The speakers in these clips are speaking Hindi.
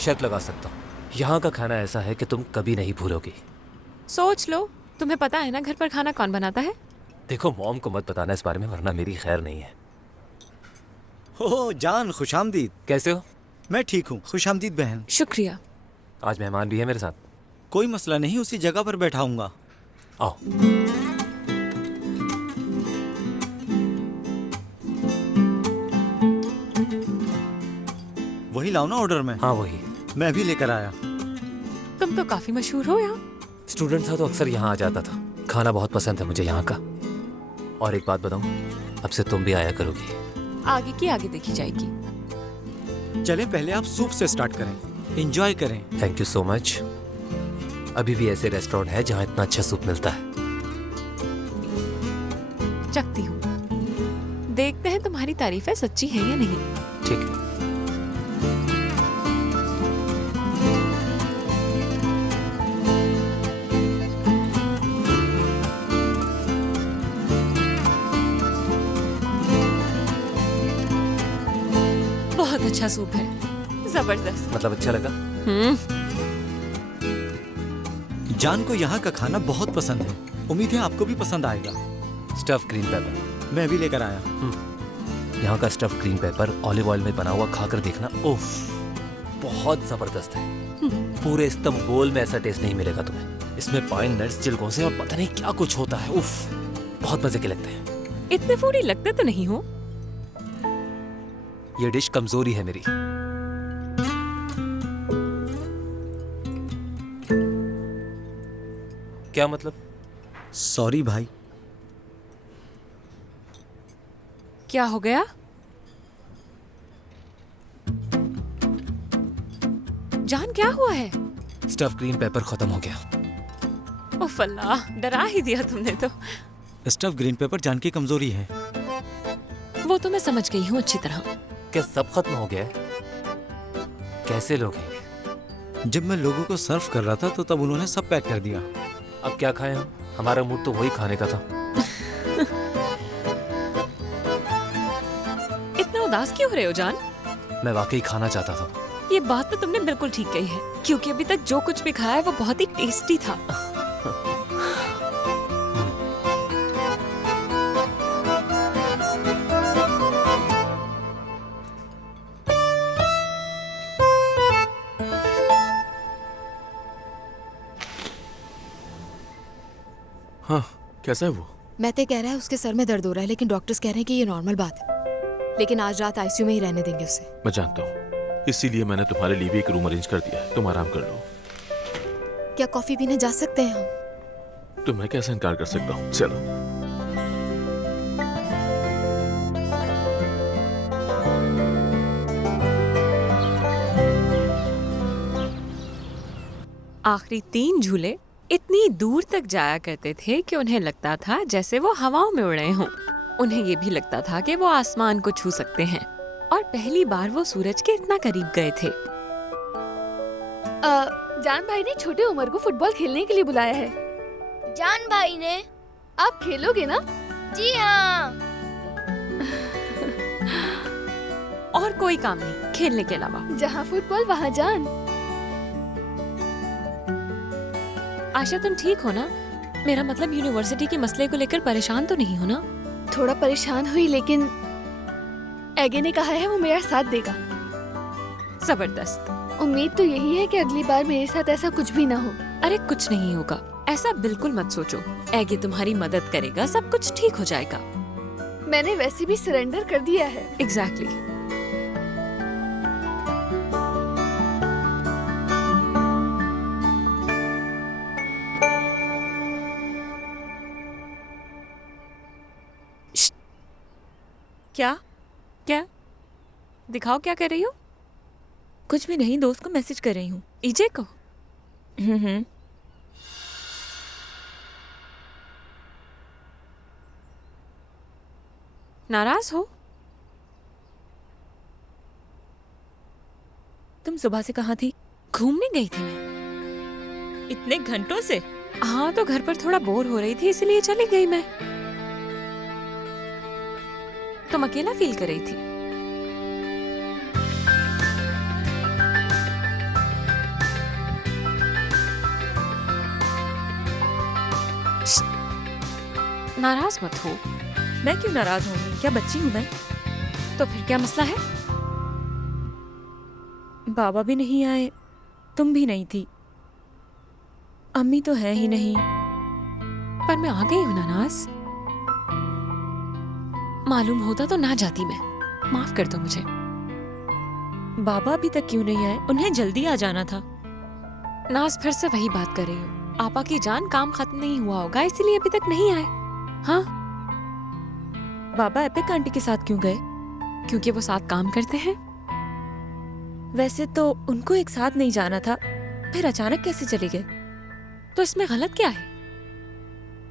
शर्त लगा सकता हूँ, यहाँ का खाना ऐसा है कि तुम कभी नहीं भूलोगी। सोच लो, तुम्हें पता है ना घर पर खाना कौन बनाता है? देखो मॉम को मत बताना इस बारे में, वरना मेरी खैर नहीं है। ओह जान, खुशामदीद। कैसे हो? मैं ठीक हूँ, खुशामदीद बहन। शुक्रिया। आज मेहमान भी है मेरे साथ। कोई मसला नहीं, उसी जगह पर बैठाऊंगा। आओ। वही लाओ ना ऑर्डर में। हाँ वही। मैं भी लेकर आया। तुम तो काफी मशहूर हो यहाँ। स्टूडेंट था तो अक्सर यहाँ आ जाता था। खाना बहुत पसंद है मुझे यहाँ का। और एक बात बताऊँ, अब से तुम भी आया करोगी। आगे की आगे देखी जाएगी। चले पहले आप सूप से स्टार्ट करें, एंजॉय करें। Thank you so much. अभी भी ऐसे रेस्टोरेंट है जहाँ इतना अच्छा सूप मिलता है। चखती हूँ, देखते हैं तुम्हारी तारीफें सच्ची है या नहीं। ठीक है। बहुत अच्छा सूप है, जबरदस्त। मतलब अच्छा लगा? जान को यहाँ का खाना बहुत पसंद है, उम्मीद है आपको भी पसंद आएगा। स्टफ ग्रीन पेपर मैं भी लेकर आया। यहाँ का stuff green pepper olive oil में बना हुआ खाकर देखना, उफ, बहुत जबरदस्त है। पूरे इस्तांबुल में ऐसा टेस्ट नहीं मिलेगा तुम्हें। इसमें पाइन नट्स, चिलगोजे और पता नहीं क्या कुछ होता है। उफ, बहुत मजे के लगते हैं। इतने फूडी लगते तो नहीं हो। ये डिश कमजोरी है मेरी। क्या मतलब? सॉरी भाई। क्या हो गया? जान क्या हुआ है? स्टफ ग्रीन पेपर खत्म हो गया। उफ अल्लाह, डरा ही दिया तुमने तो। स्टफ ग्रीन पेपर जान की कमजोरी है। वो तो मैं समझ गई हूँ अच्छी तरह। क्या सब खत्म हो गया है? कैसे लोग हैं? जब मैं लोगों को सर्व कर रहा था तो तब उन्होंने सब पैक कर दिया। अब क्या खाएं हम? हमारा मूड तो वही खाने का था। इतना उदास क्यों हो रहे हो जान? मैं वाकई खाना चाहता था। ये बात तो तुमने बिल्कुल ठीक कही है, क्योंकि अभी तक जो कुछ भी खाया है वो बहुत ही टेस्टी था। हाँ, कैसा है वो? मैं तो कह रहा है उसके सर में दर्द हो रहा है, लेकिन डॉक्टर्स कह रहे हैं कि ये नॉर्मल बात है। लेकिन आज रात आईसीयू में ही रहने देंगे उसे। मैं जानता हूँ, इसीलिए मैंने तुम्हारे लिए भी एक रूम अरेंज कर दिया है। तुम आराम कर लो। क्या कॉफी पीने जा सकते हैं हम? तो मैं कैसे इनकार कर सकता हूँ? चलो। आखिरी 3 झूले इतनी दूर तक जाया करते थे कि उन्हें लगता था जैसे वो हवाओं में उड़ रहे हों। उन्हें ये भी लगता था कि वो आसमान को छू सकते हैं, और पहली बार वो सूरज के इतना करीब गए थे। जान भाई ने छोटी उम्र को फुटबॉल खेलने के लिए बुलाया है। जान भाई ने? आप खेलोगे ना? जी हाँ। और कोई काम नहीं खेलने के अलावा। जहाँ फुटबॉल वहाँ जान। आशा तुम ठीक हो ना? मेरा मतलब यूनिवर्सिटी के मसले को लेकर परेशान तो नहीं हो ना? थोड़ा परेशान हुई, लेकिन एगे ने कहा है वो मेरा साथ देगा। जबरदस्त। उम्मीद तो यही है कि अगली बार मेरे साथ ऐसा कुछ भी ना हो। अरे कुछ नहीं होगा, ऐसा बिल्कुल मत सोचो। एगे तुम्हारी मदद करेगा, सब कुछ ठीक हो जाएगा। मैंने वैसे भी सरेंडर कर दिया है। एग्जैक्टली। क्या क्या दिखाओ, क्या कर रही हो? कुछ भी नहीं, दोस्त को मैसेज कर रही हूँ। ईजे को? नाराज हो? तुम सुबह से कहाँ थी? घूमने गई थी मैं। इतने घंटों से? हाँ, तो घर पर थोड़ा बोर हो रही थी इसलिए चली गई मैं। तुम अकेला फील कर रही थी? नाराज मत हो। मैं क्यों नाराज होंगी? क्या बच्ची हूँ मैं? तो फिर क्या मसला है? बाबा भी नहीं आए, तुम भी नहीं थी, अम्मी तो है ही नहीं। पर मैं आ गई हूँ ना नाज। मालूम होता तो ना जाती मैं। माफ कर दो मुझे। बाबा अभी तक क्यों नहीं आए? उन्हें जल्दी आ जाना था। नाज फिर से वही बात कर रही हूँ। आपा की जान काम खत्म नहीं हुआ होगा इसीलिए अभी तक नहीं आए। हाँ, बाबा एपिक आंटी के साथ क्यों गए? क्योंकि वो साथ काम करते हैं। वैसे तो उनको एक साथ नहीं जाना था, फिर अचानक कैसे चले गए? तो इसमें गलत क्या है?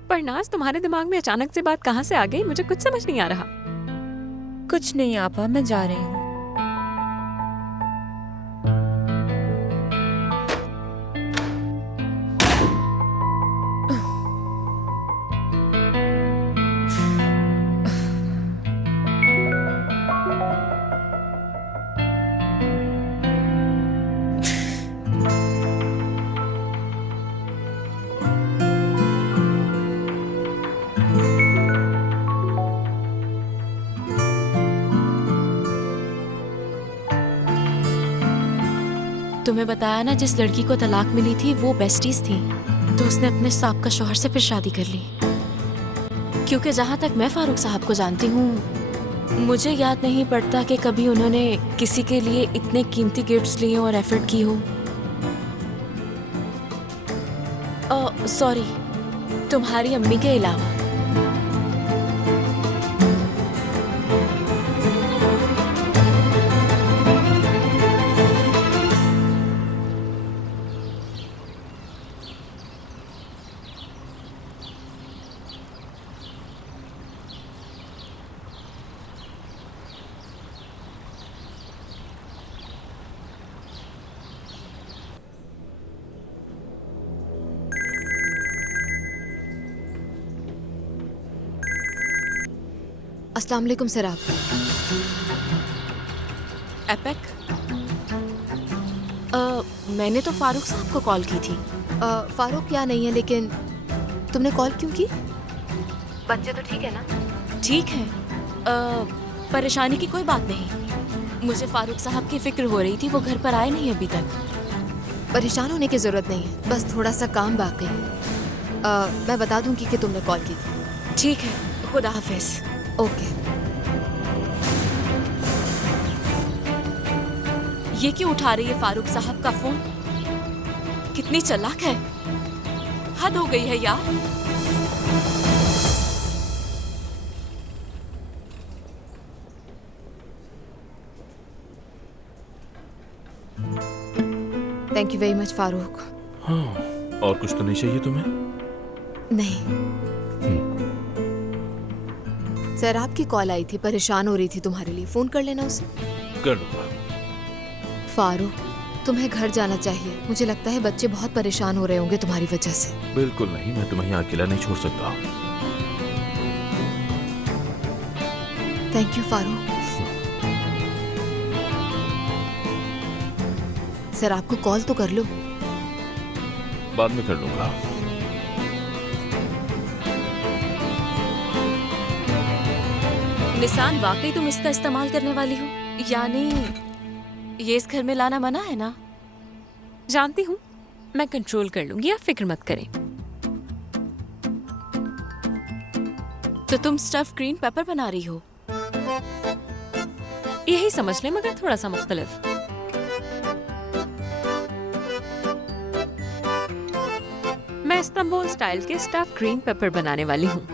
पर नाज, तुम्हारे दिमाग में अचानक से बात कहाँ से आ गई? मुझे कुछ समझ नहीं आ रहा। कुछ नहीं आपा, मैं जा रही हूँ। तुम्हें बताया ना, जिस लड़की को तलाक मिली थी वो बेस्टीज थी, तो उसने अपने साहब शौहर से फिर शादी कर ली। क्योंकि जहाँ तक मैं फारूक साहब को जानती हूँ, मुझे याद नहीं पड़ता कि कभी उन्होंने किसी के लिए इतने कीमती गिफ्ट्स लिए और एफर्ट की हो। सॉरी, तुम्हारी अम्मी के अलावा। अस्सलाम वालेकुम सर। आप एपिक? मैंने तो फारूक साहब को कॉल की थी। फारूक यहाँ नहीं है, लेकिन तुमने कॉल क्यों की? बच्चे तो ठीक है ना? ठीक है, परेशानी की कोई बात नहीं। मुझे फारूक साहब की फिक्र हो रही थी, वो घर पर आए नहीं अभी तक। परेशान होने की जरूरत नहीं है, बस थोड़ा सा काम बाकी है। मैं बता दूंगी कि तुमने कॉल की थी। ठीक है, खुदा हाफिज। ओके। ये क्यों उठा रही है फारूक साहब का फोन? कितनी चालाक है, हद हो गई है यार। Thank you very much Farooq. हाँ, और कुछ तो नहीं चाहिए तुम्हें? नहीं सर, आपकी कॉल आई थी, परेशान हो रही थी तुम्हारे लिए। फोन कर लेना उसे। कर लूंगा। फारूक, तुम्हें घर जाना चाहिए। मुझे लगता है बच्चे बहुत परेशान हो रहे होंगे तुम्हारी वजह से। बिल्कुल नहीं, मैं तुम्हें यहाँ अकेला नहीं छोड़ सकता। Thank you Farooq. सर, आपको कॉल तो कर लो। बाद में कर लूंगा। निसान, वाकई तुम इसका इस्तेमाल करने वाली हो? यानी ये इस घर में लाना मना है ना? जानती हूँ, मैं कंट्रोल कर लूंगी, आप फिक्र मत करें। तो तुम स्टफ ग्रीन पेपर बना रही हो? यही समझ ले, मगर थोड़ा सा मुख्तलिफ। मैं इस्तांबुल स्टाइल के स्टफ ग्रीन पेपर बनाने वाली हूँ।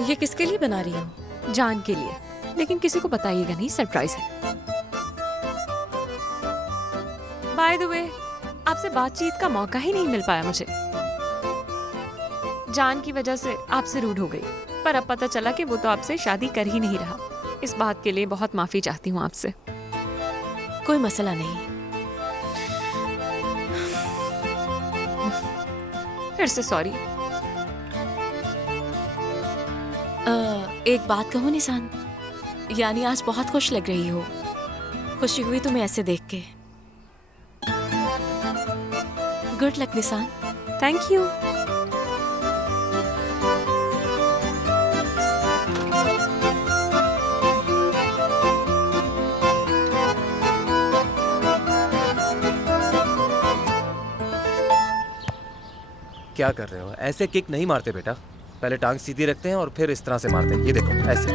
ये किसके लिए बना रही हो? जान के लिए, लेकिन किसी को बताइएगा नहीं, सरप्राइज है। बाय द वे, आपसे बातचीत का मौका ही नहीं मिल पाया मुझे। जान की वजह से आपसे रूड हो गई, पर अब पता चला कि वो तो आपसे शादी कर ही नहीं रहा। इस बात के लिए बहुत माफी चाहती हूँ आपसे। कोई मसला नहीं। फिर से सॉरी। एक बात कहूँ निशान, यानी आज बहुत खुश लग रही हो। खुशी हुई तुम्हें ऐसे देख के। गुड लक निशान। Thank you. क्या कर रहे हो? ऐसे किक नहीं मारते बेटा। पहले टांग सीधी रखते हैं और फिर इस तरह से मारते हैं। ये देखो ऐसे।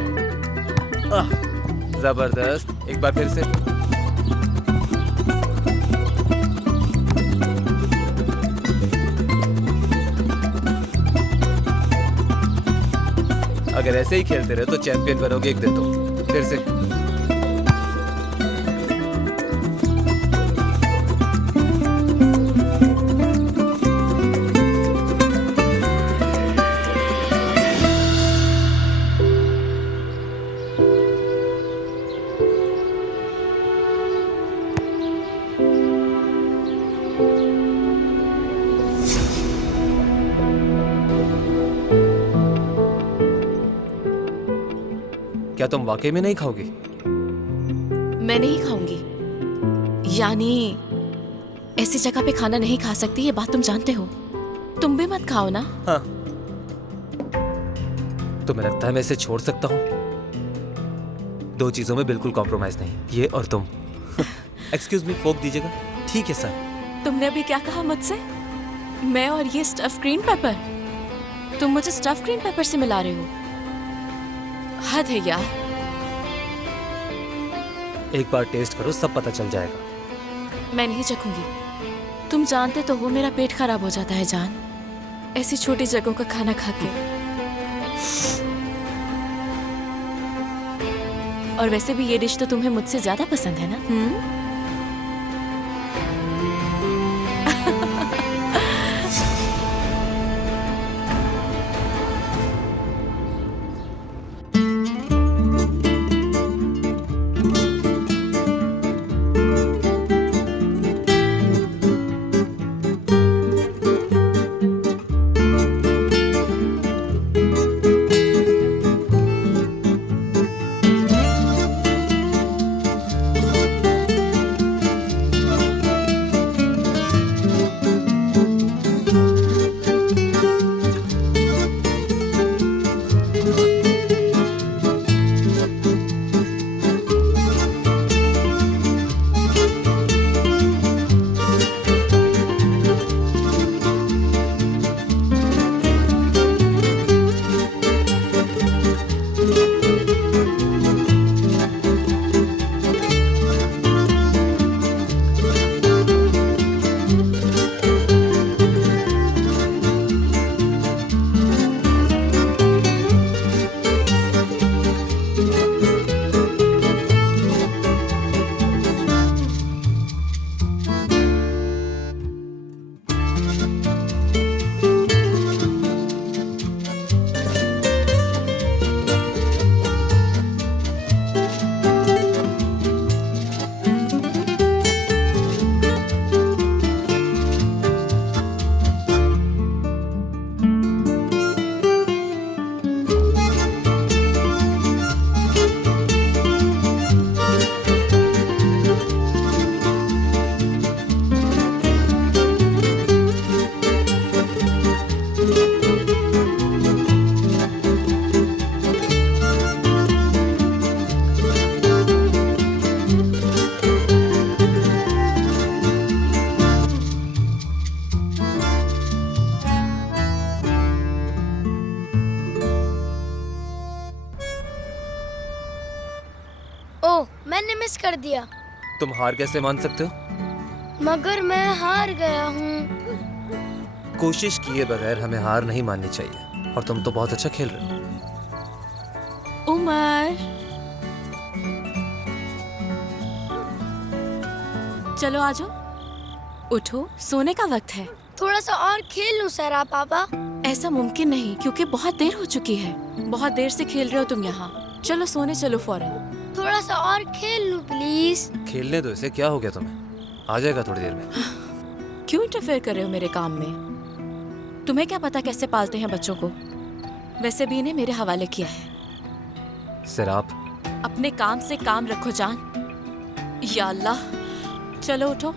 जबरदस्त। एक बार फिर से। अगर ऐसे ही खेलते रहे तो चैंपियन बनोगे एक दिन तो। फिर से। क्या तुम वाकई में नहीं खाओगी? मैं नहीं खाऊंगी। यानी ऐसी जगह पे खाना नहीं खा सकती, ये बात तुम जानते हो। तुम भी मत खाओ ना। हाँ। तुम्हें लगता है मैं इसे छोड़ सकता हूँ? दो चीजों में बिल्कुल कॉम्प्रोमाइज नहीं, ये और तुम। एक्सक्यूज मी, फोक दीजिएगा। ठीक है सर। तुमने अभी क्या कहा मुझसे? मैं और ये स्टफ ग्रीन पेपर? तुम मुझे स्टफ ग्रीन पेपर से मिला रहे हो? हद है यार। एक बार टेस्ट करो, सब पता चल जाएगा। मैं नहीं चखूंगी। तुम जानते तो हो मेरा पेट खराब हो जाता है जान, ऐसी छोटी जगहों का खाना खा के। और वैसे भी ये डिश तो तुम्हें मुझसे ज्यादा पसंद है ना? ओह, मैंने मिस कर दिया। तुम हार कैसे मान सकते हो? मगर मैं हार गया हूँ। कोशिश किए बगैर हमें हार नहीं माननी चाहिए, और तुम तो बहुत अच्छा खेल रहे हो। उमर, चलो आ जाओ। उठो, सोने का वक्त है। थोड़ा सा और खेल लूं सरा पापा? ऐसा मुमकिन नहीं, क्योंकि बहुत देर हो चुकी है। बहुत देर से खेल रहे हो तुम यहाँ। चलो सोने चलो फौरन। थोड़ा सा और खेल लूं प्लीज। खेलने दो इसे, क्या हो गया तुम्हें? आ जाएगा थोड़ी देर में। क्यों इंटरफेयर कर रहे हो मेरे काम में? तुम्हें क्या पता कैसे पालते हैं बच्चों को? वैसे भी इन्हें मेरे हवाले किया है। सिराप, अपने काम से काम रखो जान। या अल्लाह, चलो उठो।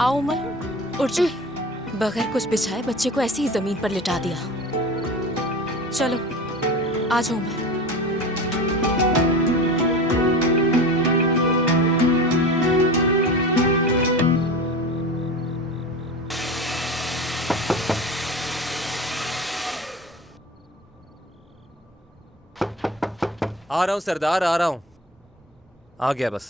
आओ उमर, उठ जाओ। बगैर कुछ बिछाए बच्चे को ऐसे ही जमीन पर लिटा दिया। चलो आ जाओ उमर। आ रहा हूँ सरदार, आ रहा हूँ। आ गया बस।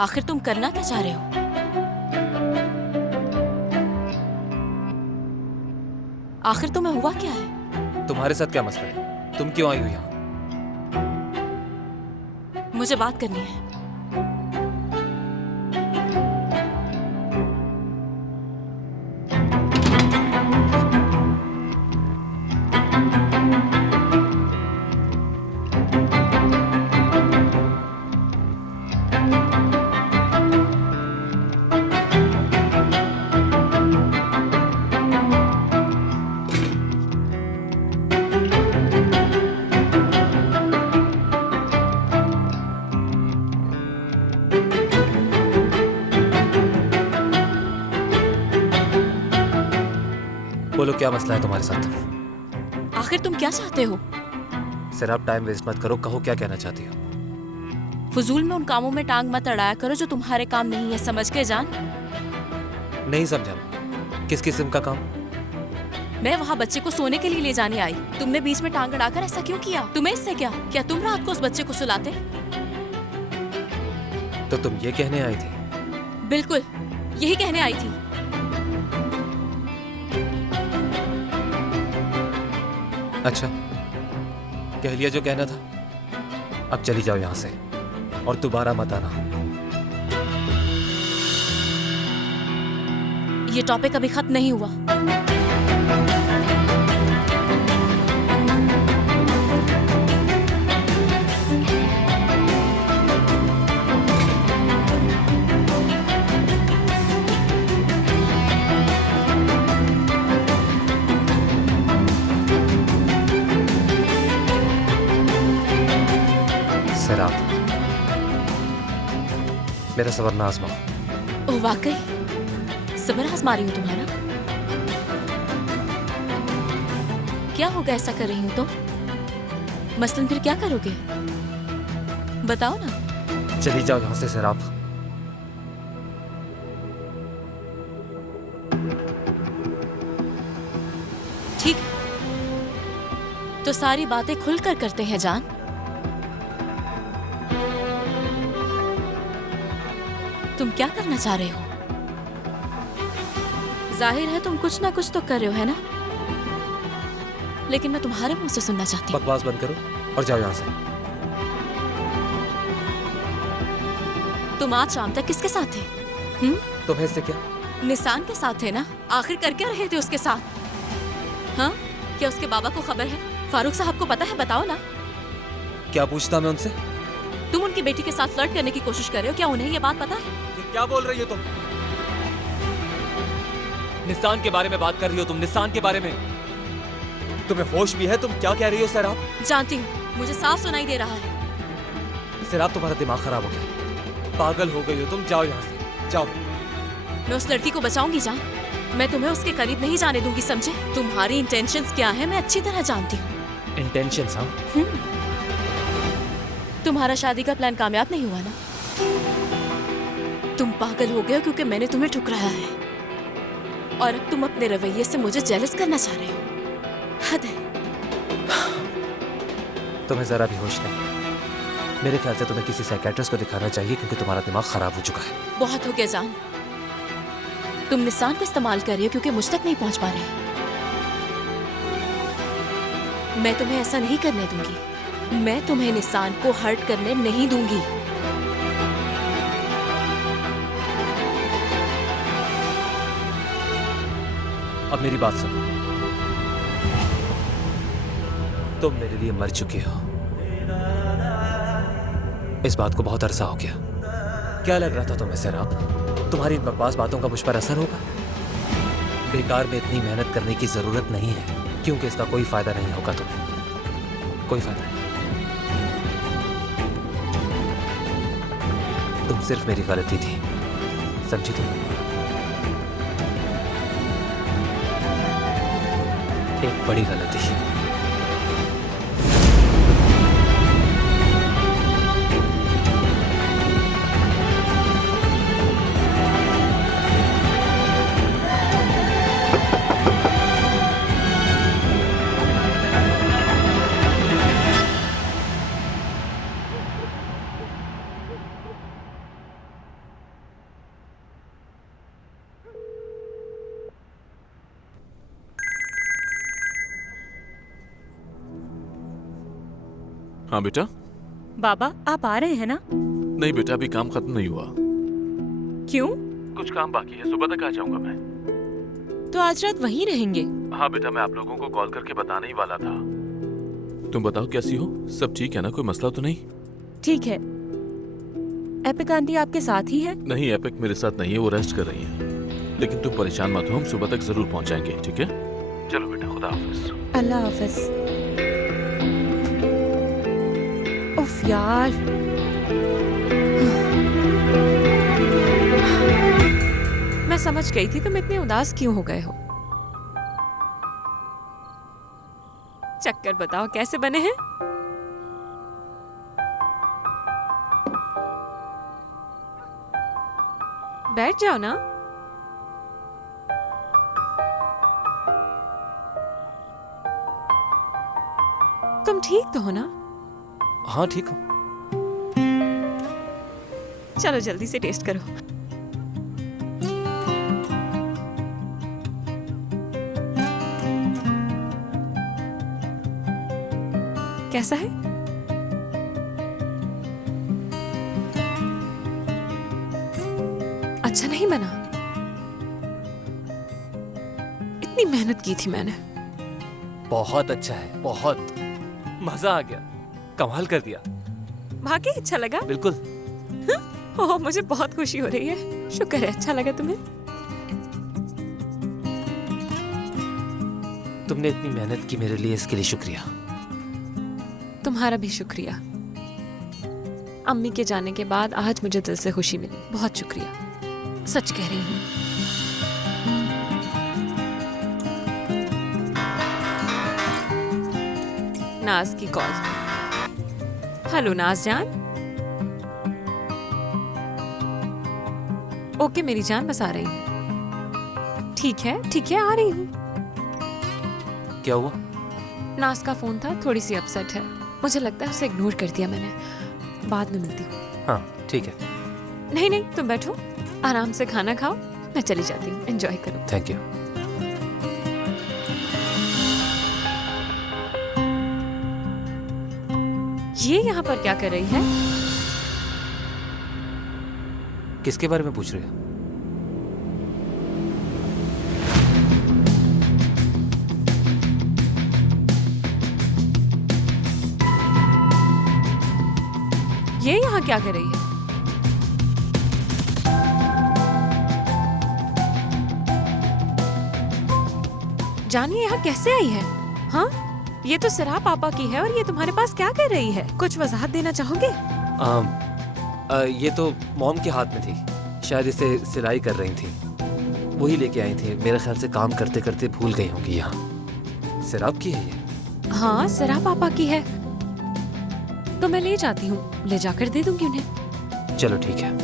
आखिर तुम करना क्या चाह रहे हो? आखिर तुम्हें हुआ क्या है? तुम्हारे साथ क्या मसला है? तुम क्यों आई हो यहाँ? मुझे बात करनी है। बोलो क्या मसला है तुम्हारे साथ? आखिर तुम क्या चाहते हो? सर आप टाइम वेस्ट मत करो, कहो क्या कहना चाहती हो? फजूल में उन कामों में टांग मत अड़ाया करो जो तुम्हारे काम नहीं है, समझ के जान? नहीं समझा। किस किस्म का काम? मैं वहाँ बच्चे को सोने के लिए ले जाने आई, तुमने बीच में टांग अड़ाकर ऐसा क्यों किया? तुम्हें इससे क्या तुम रात को उस बच्चे को सुलाते? तो तुम ये कहने आई थी? बिल्कुल यही कहने आई थी। अच्छा, कह लिया जो कहना था। अब चली जाओ यहाँ से और दोबारा मत आना। ये टॉपिक अभी खत्म नहीं हुआ। सर आप मेरा सबर ना आजमाओ। ओह वाकई सबर आजमा रही हूँ तुम्हारा? क्या होगा ऐसा कर रही हूँ तो? मसलन फिर क्या करोगे? बताओ ना। चली जाओ यहाँ से सर आप। ठीक, तो सारी बातें खुलकर करते हैं जान। तुम क्या करना चाह रहे हो? जाहिर है तुम कुछ ना कुछ तो कर रहे हो, है ना? लेकिन मैं तुम्हारे मुंह से सुनना चाहती हूँ। बकवास बंद करो और जाओ यहाँ से। तुम आज शाम तक किसके साथ थे? तुम्हें इससे क्या? निसान के साथ थे ना? आखिर कर क्या रहे थे उसके साथ? हाँ, क्या उसके बाबा को खबर है? फारूक साहब को पता है? बताओ ना। क्या पूछता मैं उनसे? तुम उनकी बेटी के साथ फ्लर्ट करने की कोशिश कर रहे हो, क्या उन्हें ये बात पता है? ये क्या बोल रही हो तुम? निसान के बारे में बात कर रही हो तुम? निसान के बारे में? तुम्हें होश भी है? तुम क्या कह रही हो सर आप? जानती हूँ, मुझे साफ सुनाई दे रहा है। सर आप, तुम्हारा दिमाग खराब हो गया, पागल हो गई हो तुम। जाओ यहाँ से, जाओ। मैं उस लड़की को बचाऊंगी जान, मैं तुम्हें उसके करीब नहीं जाने दूंगी, समझे? तुम्हारी इंटेंशंस क्या है मैं अच्छी तरह जानती हूँ। इंटेंशंस? हाँ, तुम्हारा शादी का प्लान कामयाब नहीं हुआ ना? तुम पागल हो गए हो क्योंकि मैंने तुम्हें ठुकराया है, और अब तुम अपने रवैये से मुझे जेलस करना चाह रहे हो। हद है। तुम्हें जरा भी होश नहीं है। मेरे ख्याल से तुम्हें किसी साइकियाट्रिस्ट को दिखाना चाहिए क्योंकि तुम्हारा दिमाग खराब हो चुका है। बहुत हो गया जान, तुम निशान को इस्तेमाल कर रहे हो क्योंकि मुझ तक नहीं पहुंच पा रहे। मैं तुम्हें ऐसा नहीं करने दूंगी। मैं तुम्हें निशान को हर्ट करने नहीं दूंगी। अब मेरी बात सुनो, तुम मेरे लिए मर चुके हो। इस बात को बहुत अरसा हो गया। क्या लग रहा था तुम्हें सैराब? तुम्हारी इन बकवास बातों का मुझ पर असर होगा? बेकार में इतनी मेहनत करने की जरूरत नहीं है, क्योंकि इसका कोई फायदा नहीं होगा तुम्हें, कोई फायदा नहीं। तुम सिर्फ मेरी गलती थी, समझी तुम? एक बड़ी गलती। हाँ बेटा। बाबा आप आ रहे हैं ना? नहीं बेटा, अभी काम खत्म नहीं हुआ। क्यों? कुछ काम बाकी है, सुबह तक आ जाऊंगा मैं। तो आज रात वहीं रहेंगे? हाँ बेटा, मैं आप लोगों को कॉल करके बताने ही वाला था। तुम बताओ कैसी हो? सब ठीक है ना? कोई मसला तो नहीं? ठीक है। एपिक आंटी आपके साथ ही है? नहीं, एपिक मेरे साथ नहीं है, वो रेस्ट कर रही है। लेकिन तुम परेशान मत हो, हम सुबह तक जरूर पहुंच जाएंगे, ठीक है? चलो बेटा, खुदा हाफिज। अल्लाह हाफिज। उफ यार, मैं समझ गई थी तुम इतने उदास क्यों हो गए हो। चक्कर बताओ कैसे बने हैं? बैठ जाओ ना। तुम ठीक तो हो ना? हाँ ठीक हूँ। चलो जल्दी से टेस्ट करो। कैसा है? अच्छा नहीं बना? इतनी मेहनत की थी मैंने। बहुत अच्छा है, बहुत मजा आ गया, कमाल कर दिया। वाकई अच्छा लगा? बिल्कुल। ओह, मुझे बहुत खुशी हो रही है। शुक्र है अच्छा लगा तुम्हें। तुमने इतनी मेहनत की मेरे लिए, इसके लिए शुक्रिया। तुम्हारा भी शुक्रिया। अम्मी के जाने के बाद आज मुझे दिल से खुशी मिली। बहुत शुक्रिया, सच कह रही हूँ। नाज की कॉल। हेलो नाज जान। ओके मेरी जान, बस आ रही हूँ। ठीक है आ रही हूँ। क्या हुआ? नाज का फोन था, थोड़ी सी अपसेट है। मुझे लगता है उसे इग्नोर कर दिया मैंने। बाद में मिलती हूँ। हाँ ठीक है। नहीं तुम बैठो, आराम से खाना खाओ, मैं चली जाती हूँ। एंजॉय करो। Thank you. ये यहाँ पर क्या कर रही है? किसके बारे में पूछ रहे हो? ये यहाँ क्या कर रही है? जानिए यहाँ कैसे आई है? हाँ, ये तो सिरा पापा की है और ये तुम्हारे पास क्या कर रही है? कुछ वजाहत देना चाहोगे? ये तो मॉम के हाथ में थी, शायद इसे सिलाई कर रही थी, वही लेके आई थी। मेरे ख्याल से काम करते करते भूल गई होंगी। यहाँ सिराब की है ये? हाँ, सिरा पापा की है। तो मैं ले जाती हूँ, ले जाकर दे दूंगी उन्हें। चलो ठीक है।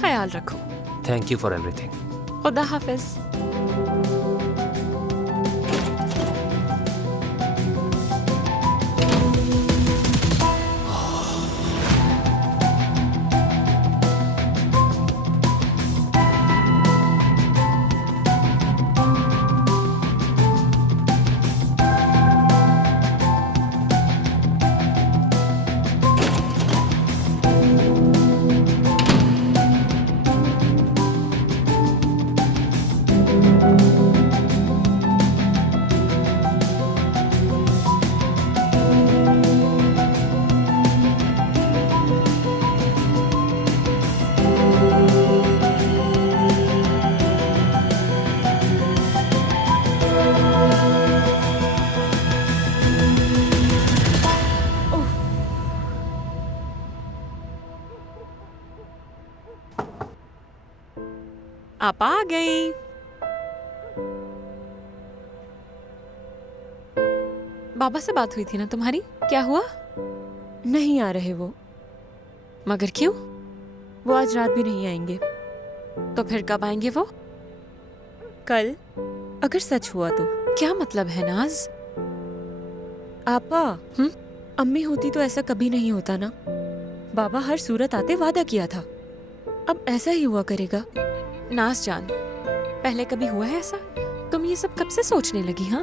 ख्याल रखो। Thank you for everything. खुदा हाफिज। आप आ गई। बाबा से बात हुई थी ना तुम्हारी? क्या हुआ? नहीं आ रहे वो। मगर क्यों? वो आज रात भी नहीं आएंगे। तो फिर कब आएंगे वो? कल, अगर सच हुआ तो। क्या मतलब है नाज? आपा, अम्मी होती तो ऐसा कभी नहीं होता ना। बाबा हर सूरत आते वादा किया था, अब ऐसा ही हुआ करेगा। नाज जान, पहले कभी हुआ है ऐसा? तुम ये सब कब से सोचने लगी? हाँ,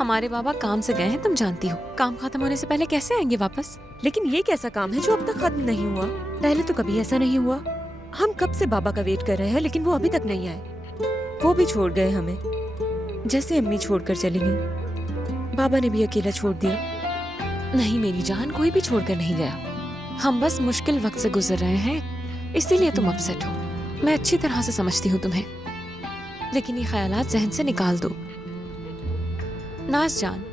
हमारे बाबा काम से गए हैं, तुम जानती हो। काम खत्म होने से पहले कैसे आएंगे वापस? लेकिन ये कैसा काम है जो अब तक खत्म नहीं हुआ? पहले तो कभी ऐसा नहीं हुआ। हम कब से बाबा का वेट कर रहे हैं लेकिन वो अभी तक नहीं आए। वो भी छोड़ गए हमें, जैसे अम्मी छोड़कर चली गई। बाबा ने भी अकेला छोड़ दिया। नहीं मेरी जान, कोई भी छोड़कर नहीं गया। हम बस मुश्किल वक्त से गुजर रहे हैं, इसीलिए तुम अपसेट हो। मैं अच्छी तरह से समझती हूँ तुम्हें, लेकिन ये ख्यालात जहन से निकाल दो। नाज जान,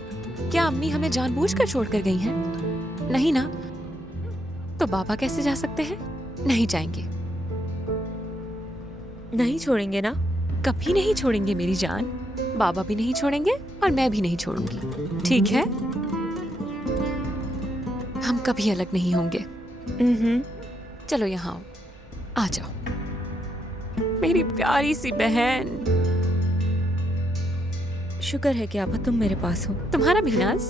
क्या अम्मी हमें जानबूझकर छोड़कर गई हैं? नहीं ना? तो बाबा कैसे जा सकते हैं? नहीं जाएंगे। नहीं छोड़ेंगे ना? कभी नहीं छोड़ेंगे मेरी जान। बाबा भी नहीं छोड़ेंगे और मैं भी नहीं छोड़ूंगी, ठीक है? हम कभी अलग नहीं होंगे। चलो यहाँ आओ, आ जाओ मेरी प्यारी सी बहन। शुक्र है कि आबा तुम मेरे पास हो। तुम्हारा भी नाज।